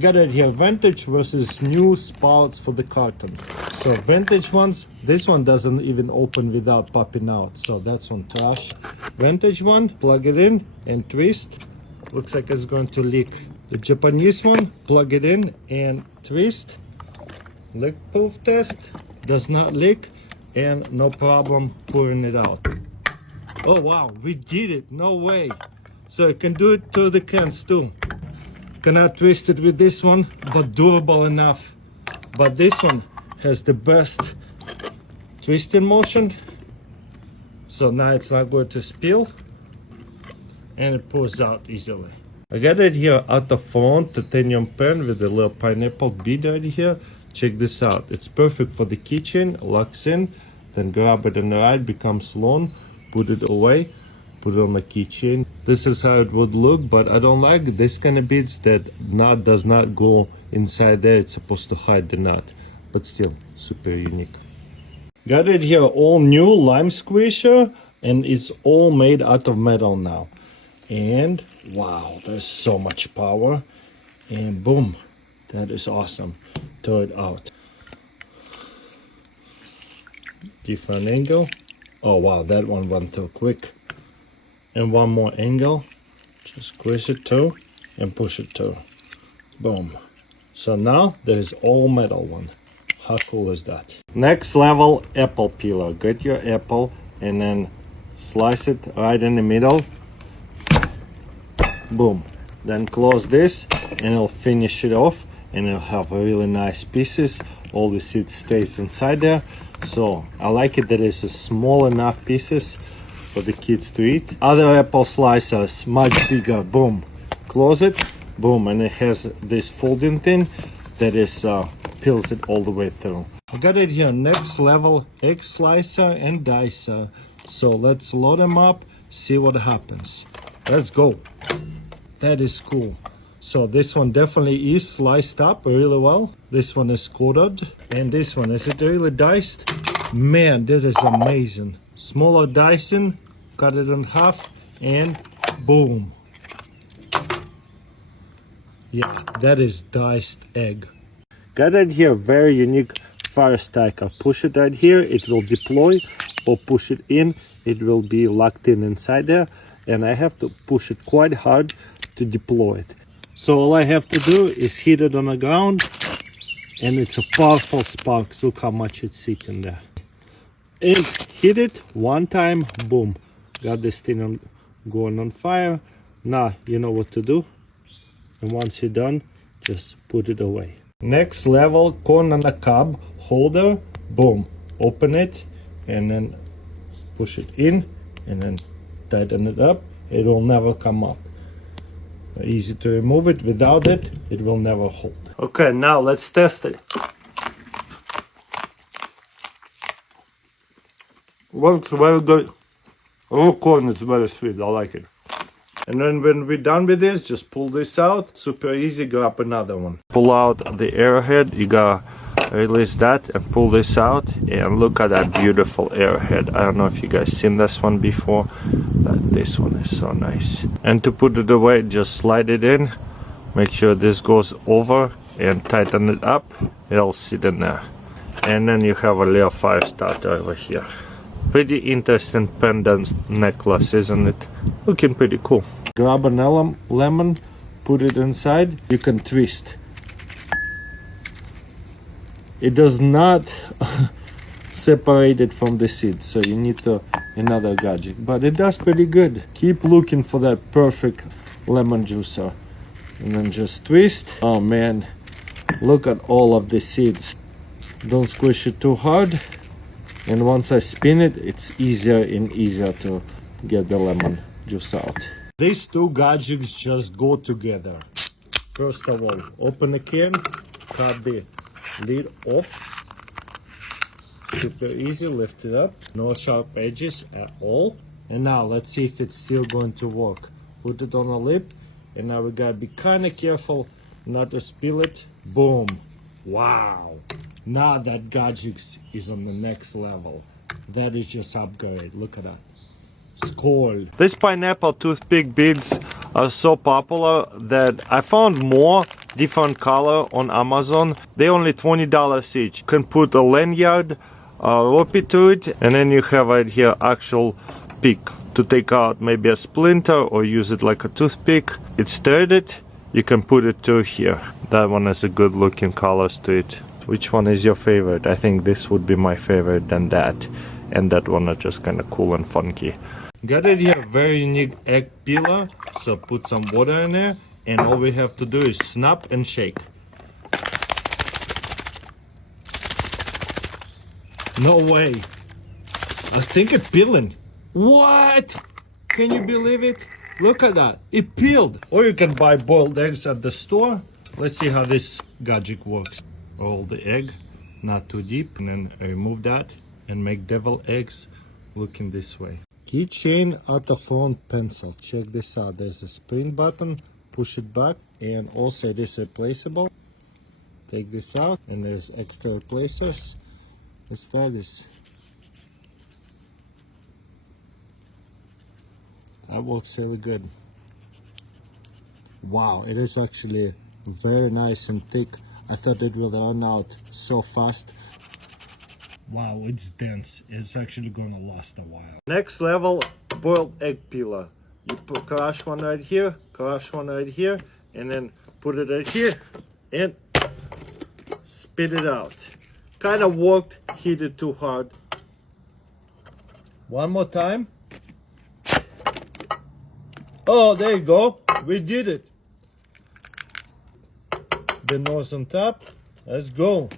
Got it here, vintage versus new spouts for the carton. So vintage ones, this one doesn't even open without popping out, so that's on trash. Vintage one, plug it in and twist. Looks like it's going to leak. The Japanese one, plug it in and twist. Leak proof test, does not leak, and no problem pouring it out. Oh wow, we did it, no way. So you can do it to the cans too. Cannot twist it with this one, but durable enough. But this one has the best twisting motion. So now it's not going to spill. And it pours out easily. I got it here out of phone, titanium pen with a little pineapple bead right here. Check this out. It's perfect for the keychain, locks in, then grab it on the right, becomes long, put it away. Put it on the keychain. This is how it would look, but I don't like this kind of beads that knot does not go inside there. It's supposed to hide the knot, but still super unique. Got it here, all new lime squeezer, and it's all made out of metal now. And wow, there's so much power. And boom, that is awesome. Throw it out. Different angle. Oh wow, that one went too quick. And one more angle, just squish it too and push it too. Boom. So now there's all metal one. How cool is that? Next level, apple peeler. Get your apple and then slice it right in the middle. Boom. Then close this and it'll finish it off and it'll have really nice pieces. All the seed stays inside there. So I like it that it's a small enough pieces for the kids to eat. Other apple slicers, much bigger. Boom. Close it. Boom. And it has this folding thing that is peels it all the way through. I got it here. Next level egg slicer and dicer. So let's load them up, see what happens. Let's go. That is cool. So this one definitely is sliced up really well. This one is quartered. And this one, is it really diced? Man, this is amazing. Smaller dicing, cut it in half, and boom. Yeah, that is diced egg. Got it here, very unique fire stacker. Push it right here, it will deploy, or push it in, it will be locked in inside there. And I have to push it quite hard to deploy it. So all I have to do is hit it on the ground, and it's a powerful spark. Look how much it's sitting there. And hit it one time, boom, got this thing going on fire. Now you know what to do, and once you're done, just put it away. Next level, corn on the cob holder. Boom, open it and then push it in and then tighten it up. It will never come up. Easy to remove it. Without it, it will never hold. Okay, now let's test it. Works very good. Oh, corn is very sweet. I like it. And then when we're done with this, just pull this out. Super easy. Grab another one. Pull out the arrowhead. You gotta release that and pull this out. And look at that beautiful arrowhead. I don't know if you guys seen this one before, but this one is so nice. And to put it away, just slide it in. Make sure this goes over and tighten it up. It'll sit in there. And then you have a little fire starter over here. Pretty interesting pendant necklace, isn't it? Looking pretty cool. Grab an lemon, put it inside. You can twist. It does not separate it from the seed, so you need another gadget. But it does pretty good. Keep looking for that perfect lemon juicer. And then just twist. Oh man, look at all of the seeds. Don't squish it too hard. And once I spin it, it's easier and easier to get the lemon juice out. These two gadgets just go together. First of all, open the can, cut the lid off. Super easy, lift it up. No sharp edges at all. And now let's see if it's still going to work. Put it on a lip, and now we gotta be kind of careful not to spill it. Boom. Wow. Now that gadget is on the next level. That is just upgrade. Look at that. Skål. This pineapple toothpick beads are so popular that I found more different color on Amazon. They only $20 each. You can put a lanyard, rope it to it, and then you have right here actual pick to take out maybe a splinter or use it like a toothpick. It's threaded. You can put it to here. That one has a good looking colors to it. Which one is your favorite? I think this would be my favorite than that. And that one are just kind of cool and funky. Got it here, very unique egg peeler. So put some water in there, and all we have to do is snap and shake. No way. I think it's peeling. What? Can you believe it? Look at that. It peeled. Or you can buy boiled eggs at the store. Let's see how this gadget works. Roll the egg, not too deep, and then remove that and make devil eggs looking this way. Keychain out of phone pencil. Check this out. There's a spring button. Push it back, and also it is replaceable. Take this out, and there's extra replacers. Let's try this. That works really good. Wow, it is actually very nice and thick. I thought it would run out so fast. Wow, it's dense. It's actually gonna last a while. Next level, boiled egg peeler. You put crush one right here, crush one right here, and then put it right here and spit it out. Kind of worked, hit it too hard. One more time. Oh, there you go. We did it. The nose on top. Let's go.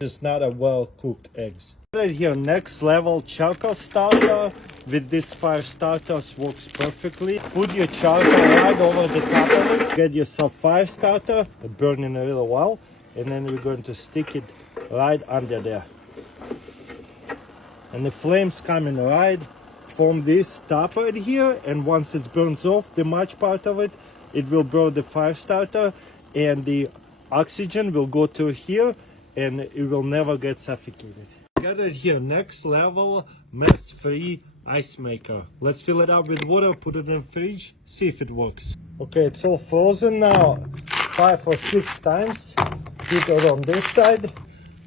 It's not a well-cooked eggs. Right here, next level charcoal starter. With this fire starters works perfectly. Put your charcoal right over the top of it. Get yourself fire starter, burning really well, and then we're going to stick it right under there. And the flames coming right from this top right here, and once it burns off the much part of it, it will burn the fire starter, and the oxygen will go to here, and it will never get suffocated. Got it here, next level mess-free ice maker. Let's fill it up with water, put it in the fridge, see if it works. Okay, it's all frozen now 5 or 6 times. Put it on this side,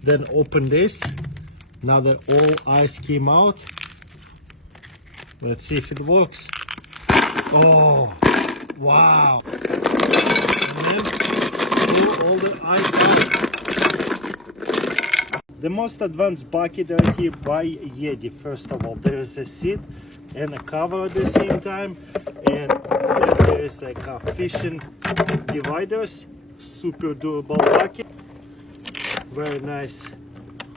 then open this. Now that all ice came out, let's see if it works. Oh, wow. And then pour all the ice out. The most advanced bucket right here by Yeti. First of all, there is a seat and a cover at the same time, and then there is like a fishing dividers. Super durable bucket. Very nice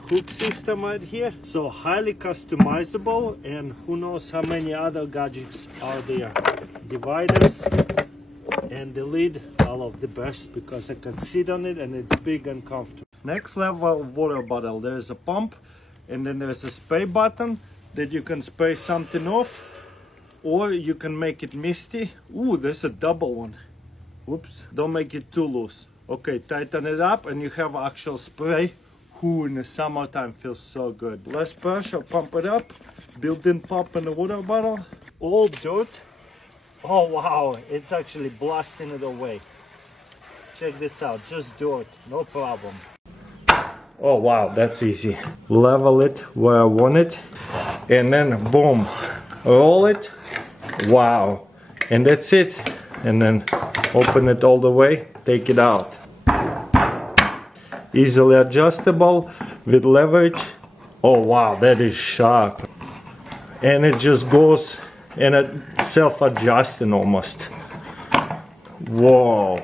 hook system right here. So highly customizable, and who knows how many other gadgets are there. Dividers and the lid, all of the best because I can sit on it and it's big and comfortable. Next level water bottle. There is a pump, and then there's a spray button that you can spray something off, or you can make it misty. Ooh, there's a double one. Whoops, don't make it too loose. Okay, tighten it up and you have actual spray. Ooh, in the summertime feels so good. Less pressure, pump it up. Built-in pump in the water bottle. All dirt. Oh wow, it's actually blasting it away. Check this out, just dirt, no problem. Oh wow, that's easy. Level it where I want it, and then boom, roll it. Wow, and that's it. And then open it all the way, take it out. Easily adjustable with leverage. Oh wow, that is sharp. And it just goes, and it's self-adjusting almost. Whoa.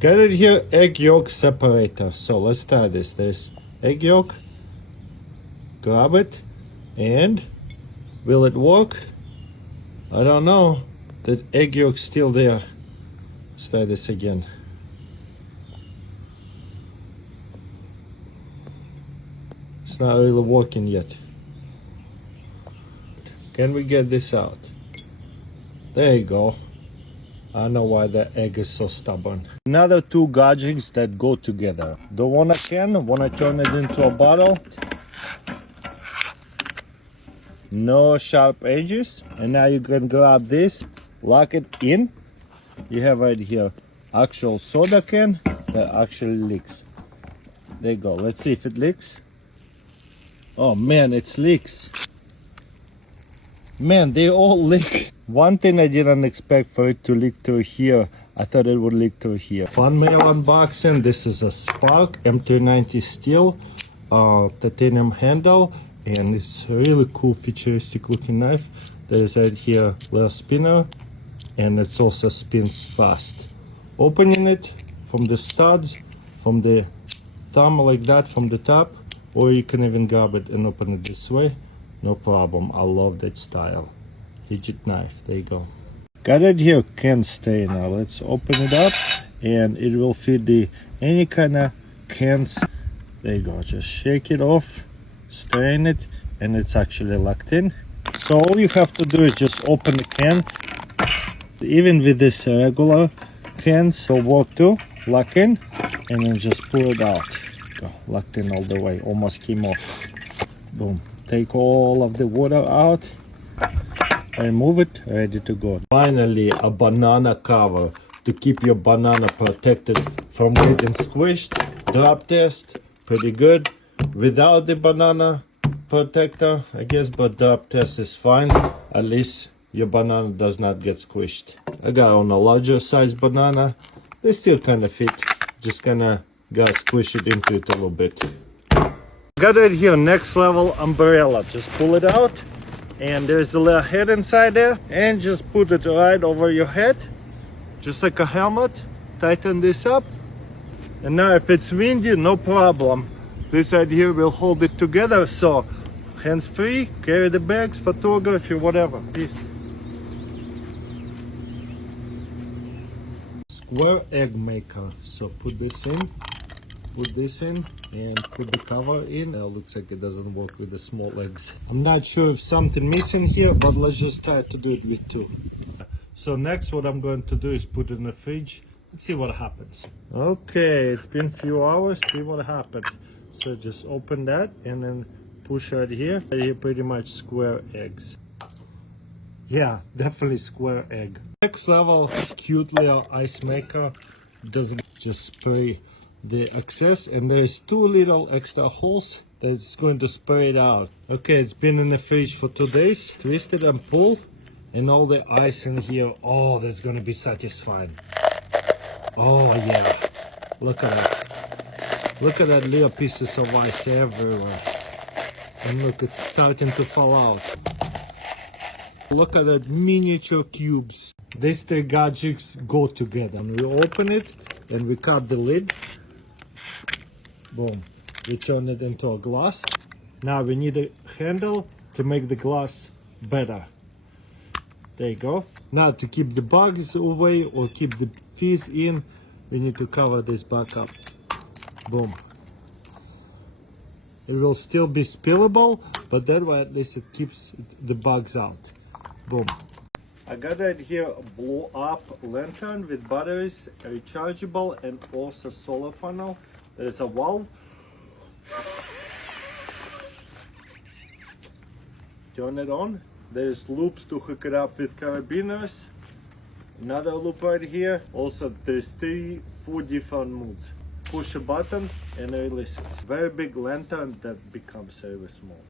Got it here, egg yolk separator. So let's try this. There's egg yolk. Grab it, and will it work? I don't know. The egg yolk's still there. Let's try this again. It's not really working yet. Can we get this out? There you go. I know why the egg is so stubborn. Another 2 gadgets that go together. Don't want a can, want to turn it into a bottle. no sharp edges. And now you can grab this, lock it in. You have right here actual soda can that actually leaks. There you go. Let's see if it leaks. Oh man, it leaks. Man, they all leak. One thing I didn't expect for it to leak through here. I thought it would leak through here. Fun mail unboxing. This is a Spark M390 steel titanium handle, and it's a really cool futuristic looking knife. There's right here a little spinner, and it also spins fast. Opening it from the studs, from the thumb like that, from the top, or you can even grab it and open it this way. No problem. I love that style. Fidget knife. There you go. Got it here. Can stay now. Let's open it up, and it will fit any kind of cans. There you go. Just shake it off, strain it, and it's actually locked in. So all you have to do is just open the can. Even with this regular cans, will work too. Lock in, and then just pull it out. Go. Locked in all the way. Almost came off. Boom. Take all of the water out. Remove it, ready to go. Finally, a banana cover to keep your banana protected from getting squished. Drop test, pretty good. Without the banana protector, I guess, but drop test is fine. At least your banana does not get squished. I got on a larger size banana. They still kind of fit. Just kinda gotta squish it into it a little bit. Got it here, next level umbrella. Just pull it out. And there's a little head inside there, and just put it right over your head, just like a helmet. Tighten this up, and now if it's windy, no problem. This side here will hold it together, so hands free, carry the bags, photography, whatever. Peace. Square egg maker. So put this in, and put the cover in. It looks like it doesn't work with the small eggs. I'm not sure if something missing here, but let's just try to do it with two. So next what I'm going to do is put it in the fridge. Let's see what happens. Okay, it's been a few hours. See what happened. So just open that and then push right here. Here pretty much square eggs. Yeah, definitely square egg. Next level, cute little ice maker. Doesn't just spray the excess, and there's two little extra holes that's going to spray it out. Okay, it's been in the fridge for 2 days. Twist it and pull, and all the ice in here, oh, that's gonna be satisfying. Oh yeah, look at that. Look at that little pieces of ice everywhere. And look, it's starting to fall out. Look at that miniature cubes. These three gadgets go together. And we open it, and we cut the lid. Boom. We turn it into a glass. Now we need a handle to make the glass better. There you go. Now to keep the bugs away or keep the fizz in, we need to cover this back up. Boom. It will still be spillable, but that way at least it keeps the bugs out. Boom. I got right here a blow up lantern with batteries, rechargeable, and also solar panel. There's a valve. Turn it on. There's loops to hook it up with carabiners. Another loop right here. Also there's 4 different modes. Push a button and release it. Very big lantern that becomes very small.